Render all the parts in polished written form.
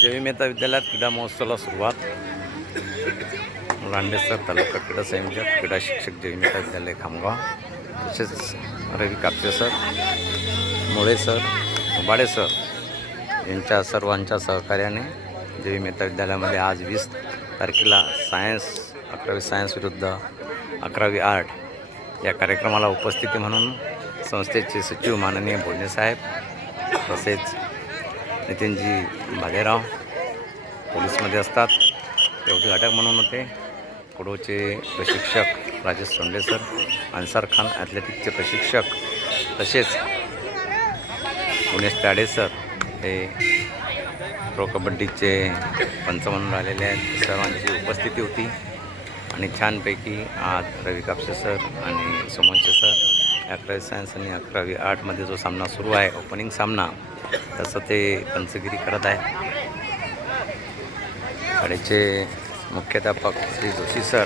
जय मेहता विद्यालयात क्रीडा महोत्सवाला सुरुवात. लांडेसर तालुका क्रीडा संयोजक क्रीडा शिक्षक जय मेहता विद्यालय खामगाव, तसेच रवी कापसे सर, मुळे सर, उबाडे सर यांच्या सर्वांच्या सहकार्याने जय मेहता विद्यालयामध्ये आज 20 तारखेला 11वी सायन्स विरुद्ध 11वी आर्ट या कार्यक्रमाला उपस्थिती म्हणून संस्थेचे सचिव माननीय बोलणे साहेब, तसेच नितीनजी भालेराव पोलीसमध्ये असतात ते उद्घाटक म्हणून होते. कुडोचे प्रशिक्षक राजेश सोंडे सर, अन्सार खान ॲथलेटिकचे प्रशिक्षक, तसेच उमेश ताडे सर हे प्रो कबड्डीचे पंच म्हणून राहिलेले आहेत. सर्वांची उपस्थिती होती आणि छानपैकी आज रवी कापसे सर आणि सोमवंशी सर 11वी सायन्स आणि 11वी आर्टमध्ये जो सामना सुरू आहे, ओपनिंग सामना, तसं ते पंचगिरी करत आहे. शाळेचे मुख्याध्यापक श्री जोशी सर,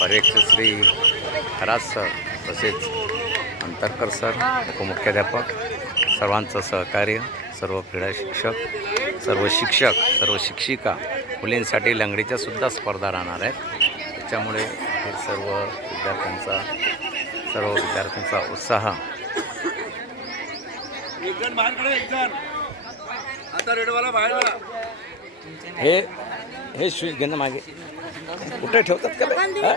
पर्यवेक्षक श्री खराज सर, तसेच अंतरकर सर उपमुख्याध्यापक, सर्वांचं सहकार्य, सर्व क्रीडा शिक्षक, सर्व शिक्षक, सर्व शिक्षिका. मुलींसाठी लंगडीच्या सुद्धा स्पर्धा राहणार आहेत. त्याच्यामुळे हे सर्व विद्यार्थ्यांचा उत्साह. हे स्विच घेणं मागे कुठे ठेवतात का?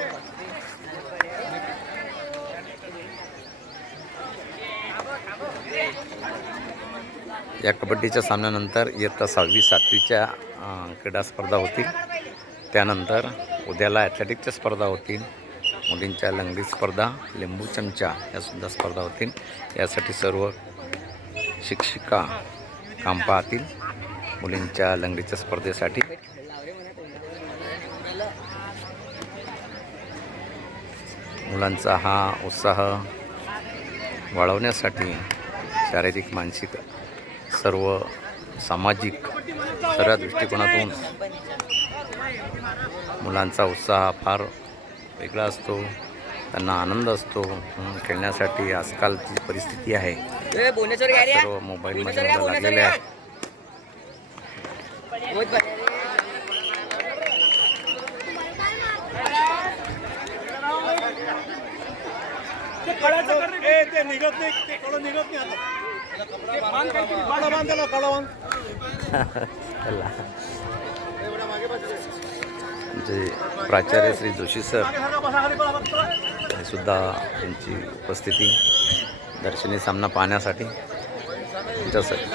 या कबड्डीच्या सामन्यानंतर इयत्ता 6वी 7वीच्या क्रीडा स्पर्धा होतील. त्यानंतर उद्याला ॲथलेटिकच्या स्पर्धा होतील. मुलींच्या लंगडी स्पर्धा, लिंबू चमचा यासुद्धा स्पर्धा होतील. यासाठी सर्व शिक्षिका काम पाहतील मुलींच्या लंगडीच्या स्पर्धेसाठी. मुलांचा हा उत्साह वाढवण्यासाठी शारीरिक, मानसिक, सर्व सामाजिक सर्व दृष्टिकोनातून मुलांचा उत्साह फार वेगळा असतो. त्यांना आनंद असतो. खेळण्यासाठी आजकालची परिस्थिती आहे, सर्व मोबाईलमध्ये लागलेले आहेत. जे प्राचार्य श्री जोशी सर हे सुद्धा त्यांची उपस्थिती दर्शनी सामना पाहण्यासाठी तुमच्यासाठी.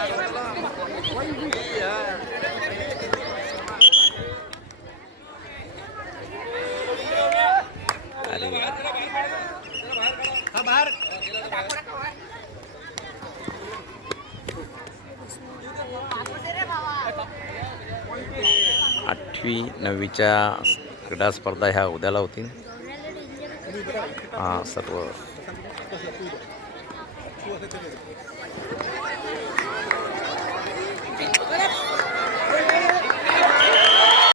आठवी 9वीच्या क्रीडा स्पर्धा ह्या उद्याला होतील. सर्व